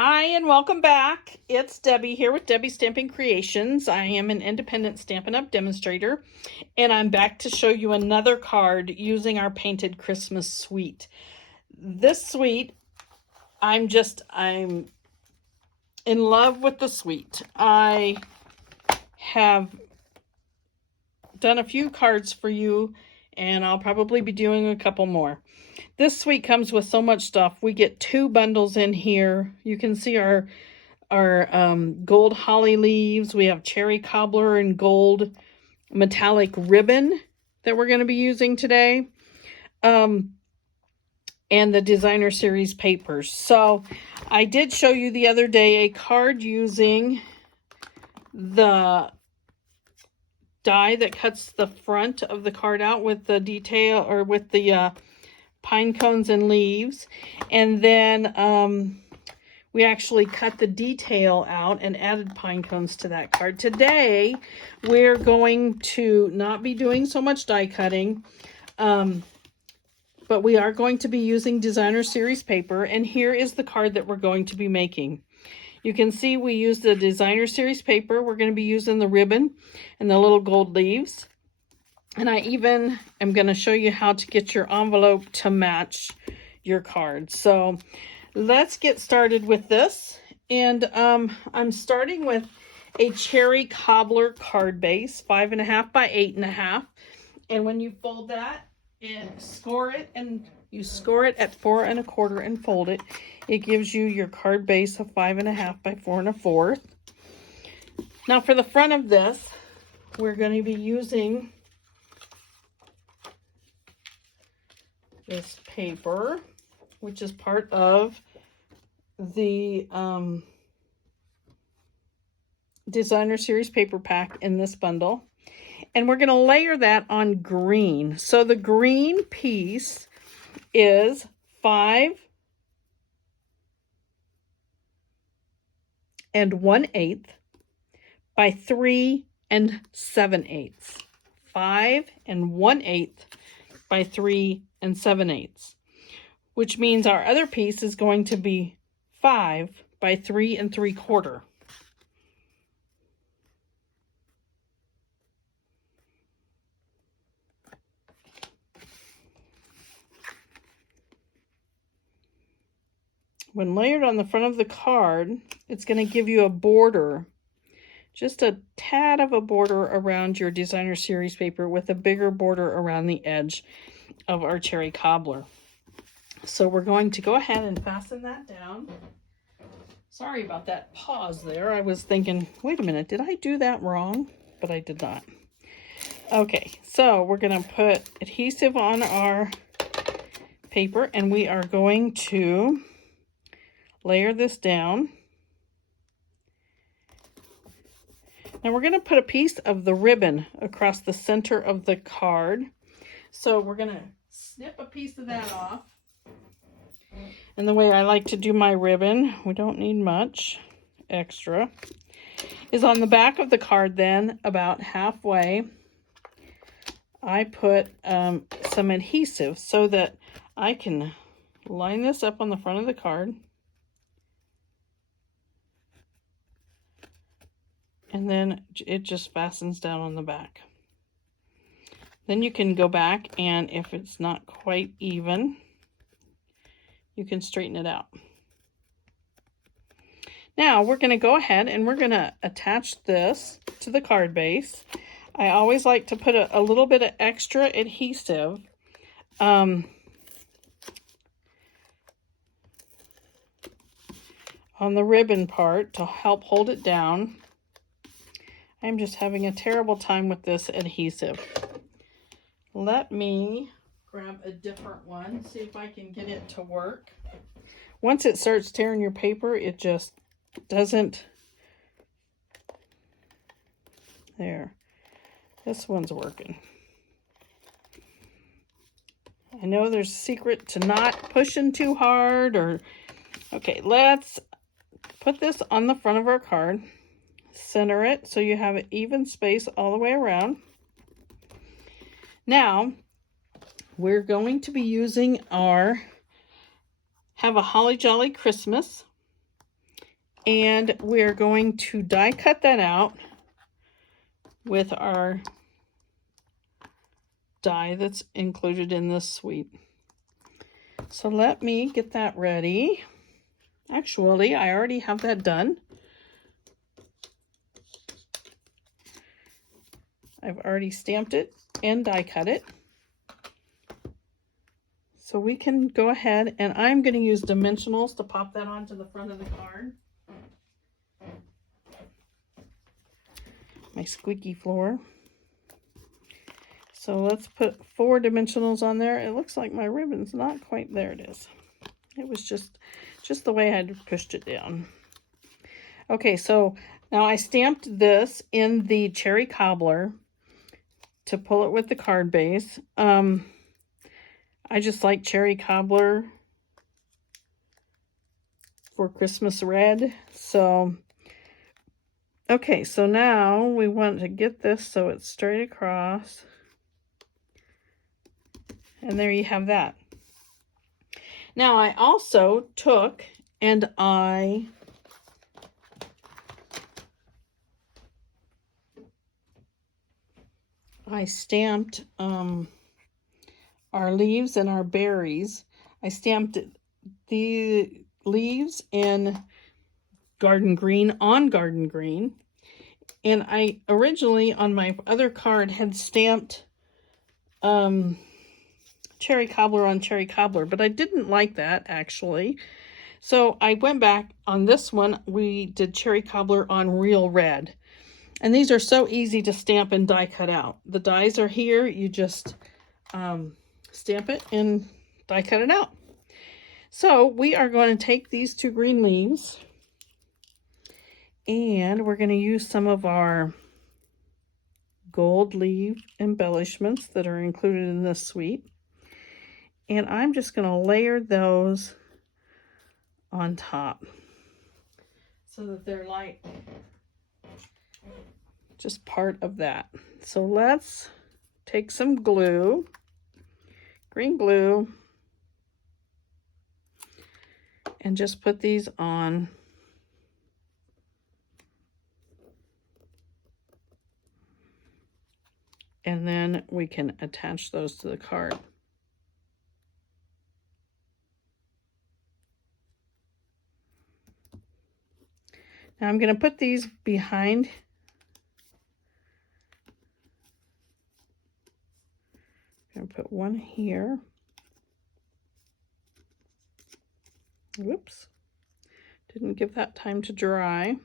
Hi and welcome back. It's Debbie here with Debbie Stamping Creations. I am an independent Stampin' Up! Demonstrator, and I'm back to show you another card using our Painted Christmas suite. This suite, I'm in love with the suite. I have done a few cards for you, and I'll probably be doing a couple more. This suite comes with so much stuff. We get 2 bundles in here. You can see our gold holly leaves. We have cherry cobbler and gold metallic ribbon that we're going to be using today. And the designer series papers. So I did show you the other day a card using the die that cuts the front of the card out with the detail, or with the pine cones and leaves. And then we actually cut the detail out and added pine cones to that card. Today, we're going to not be doing so much die cutting, but we are going to be using designer series paper. And here is the card that we're going to be making. You can see we use the designer series paper. We're going to be using the ribbon and the little gold leaves. And I even am going to show you how to get your envelope to match your card. So let's get started with this. And I'm starting with a cherry cobbler card base, 5.5 by 8.5. And when you fold that and score it, and you score it at 4 1/4 and fold it, it gives you your card base of 5.5 by 4 1/4. Now for the front of this, we're going to be using this paper, which is part of the designer series paper pack in this bundle. And we're going to layer that on green. So the green piece is 5 1/8 by 3 7/8. 5 1/8 by 3 7/8. Which means our other piece is going to be 5 by 3 3/4. When layered on the front of the card, it's going to give you a border, just a tad of a border around your designer series paper, with a bigger border around the edge of our cherry cobbler. So we're going to go ahead and fasten that down. Sorry about that pause there. I was thinking, wait a minute, did I do that wrong? But I did not. Okay, so we're going to put adhesive on our paper, and we are going to layer this down. Now we're going to put a piece of the ribbon across the center of the card. So we're going to snip a piece of that off. And the way I like to do my ribbon, we don't need much extra, is on the back of the card. Then about halfway, I put some adhesive so that I can line this up on the front of the card. And then it just fastens down on the back. Then you can go back, and if it's not quite even, you can straighten it out. Now we're going to go ahead and we're going to attach this to the card base. I always like to put a little bit of extra adhesive on the ribbon part to help hold it down. I'm just having a terrible time with this adhesive. Let me grab a different one, see if I can get it to work. Once it starts tearing your paper, it just doesn't. There. This one's working. I know there's a secret to not pushing too hard, or... Okay, let's put this on the front of our card. Center it so you have an even space all the way around. Now, we're going to be using our Have a Holly Jolly Christmas. And we're going to die cut that out with our die that's included in this suite. So let me get that ready. Actually, I already have that done. I've already stamped it and die cut it. So we can go ahead, and I'm going to use dimensionals to pop that onto the front of the card. My squeaky floor. So let's put 4 dimensionals on there. It looks like my ribbon's not quite there. It is. It was just the way I had pushed it down. Okay, so now I stamped this in the cherry cobbler to pull it with the card base. I just like cherry cobbler for Christmas red. So, okay, so now we want to get this so it's straight across. And there you have that. Now I also took and I stamped our leaves and our berries. I stamped the leaves in garden green on garden green. And I originally on my other card had stamped cherry cobbler on cherry cobbler, but I didn't like that actually. So I went back on this one. We did cherry cobbler on real red. And these are so easy to stamp and die cut out. The dies are here. You just stamp it and die cut it out. So we are going to take these 2 green leaves and we're going to use some of our gold leaf embellishments that are included in this suite. And I'm just going to layer those on top so that they're like just part of that. So let's take some glue, green glue, and just put these on. And then we can attach those to the card. Now I'm going to put these behind. I'm going to put one here. Whoops. Didn't give that time to dry.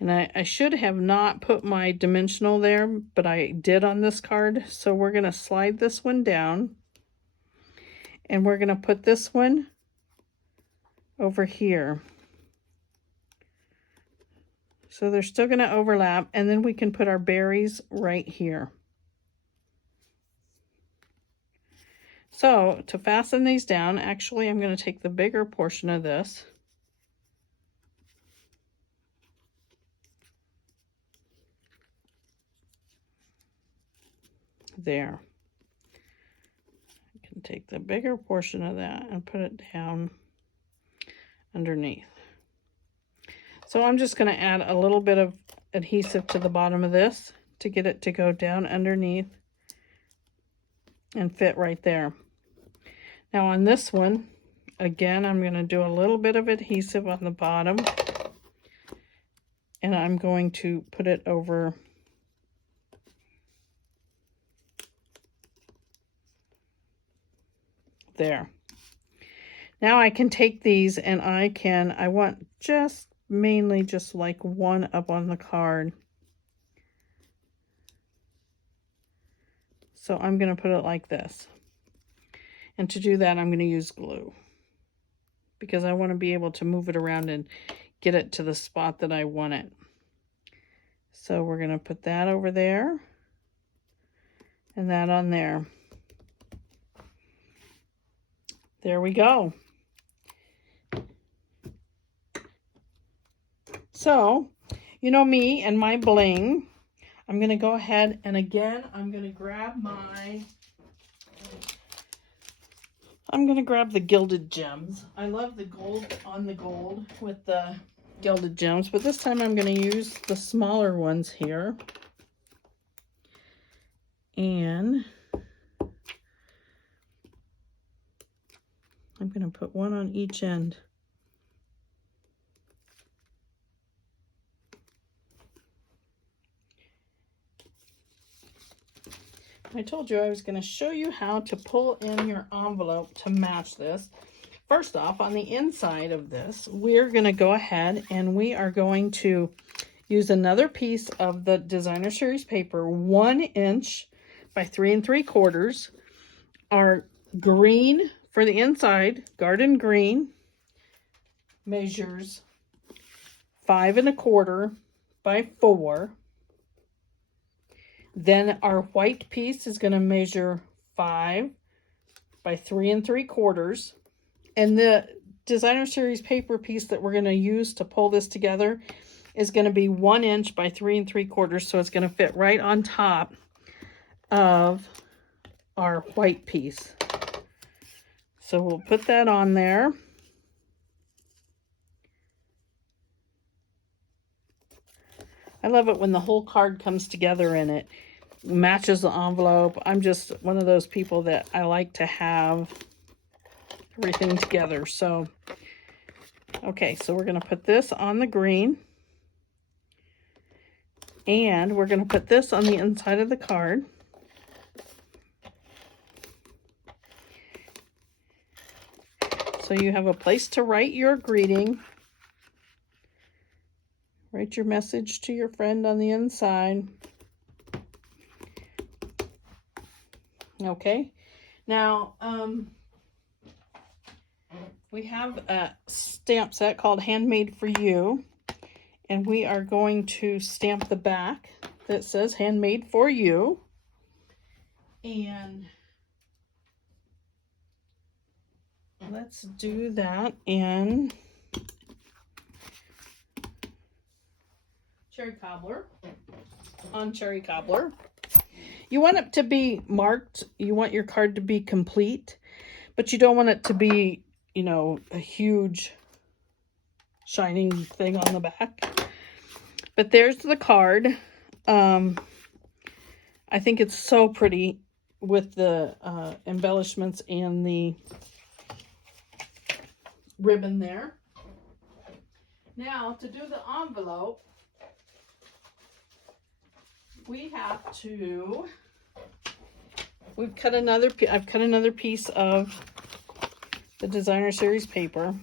And I should have not put my dimensional there, but I did on this card. So we're going to slide this one down. And we're going to put this one over here. So they're still going to overlap. And then we can put our berries right here. So to fasten these down, actually I'm going to take the bigger portion of this. There. I can take the bigger portion of that and put it down underneath. So I'm just going to add a little bit of adhesive to the bottom of this to get it to go down underneath and fit right there. Now on this one, again, I'm going to do a little bit of adhesive on the bottom and I'm going to put it over there. Now I can take these and I want just mainly just like one up on the card. So I'm going to put it like this. And to do that, I'm going to use glue because I want to be able to move it around and get it to the spot that I want it. So we're going to put that over there and that on there. There we go. So, you know me and my bling. I'm going to go ahead and again, I'm going to grab my I'm going to grab the gilded gems. I love the gold on the gold with the gilded gems, but this time I'm going to use the smaller ones here. And I'm going to put one on each end. I told you I was going to show you how to pull in your envelope to match this. First off, on the inside of this, we're going to go ahead and we are going to use another piece of the Designer Series paper, 1 inch by 3 3/4. Our green for the inside, garden green, measures 5 1/4 by 4. Then our white piece is going to measure 5 by 3 3/4. And the Designer Series paper piece that we're going to use to pull this together is going to be 1 inch by 3 3/4. So it's going to fit right on top of our white piece. So we'll put that on there. I love it when the whole card comes together and it matches the envelope. I'm just one of those people that I like to have everything together. So, okay, so we're going to put this on the green. And we're going to put this on the inside of the card. So you have a place to write your greeting. Write your message to your friend on the inside. Okay, now we have a stamp set called Handmade for You, and we are going to stamp the back that says Handmade for You. And let's do that in Cherry Cobbler, on Cherry Cobbler. You want it to be marked, you want your card to be complete, but you don't want it to be, you know, a huge shining thing on the back. But there's the card. I think it's so pretty with the embellishments and the ribbon there. Now, to do the envelope, we have to, I've cut another piece of the Designer Series paper,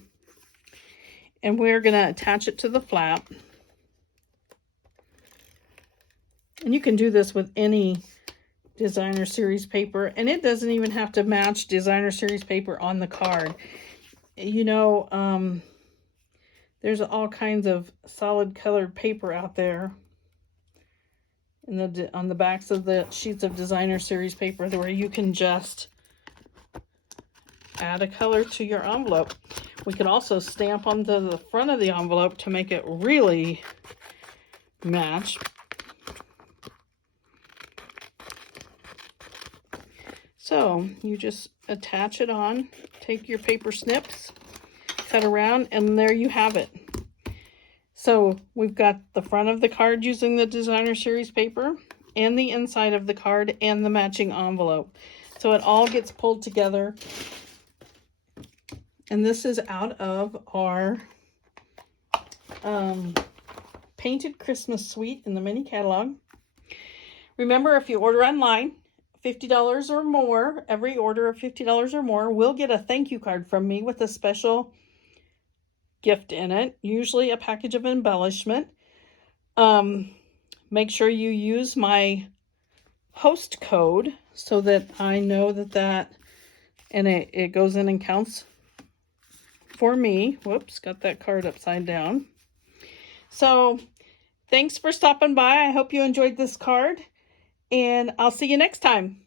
and we're going to attach it to the flap. And you can do this with any Designer Series paper, and it doesn't even have to match Designer Series paper on the card. You know, there's all kinds of solid colored paper out there on the backs of the sheets of Designer Series paper where you can just add a color to your envelope. We could also stamp onto the front of the envelope to make it really match. So you just attach it on, take your paper snips, cut around, and there you have it. So we've got the front of the card using the Designer Series paper, and the inside of the card, and the matching envelope. So it all gets pulled together. And this is out of our Painted Christmas Suite in the mini catalog. Remember, if you order online, $50 or more, every order of $50 or more will get a thank you card from me with a special gift in it, usually a package of embellishment. Make sure you use my host code so that I know that and it goes in and counts for me. Whoops, got that card upside down. So thanks for stopping by. I hope you enjoyed this card, and I'll see you next time.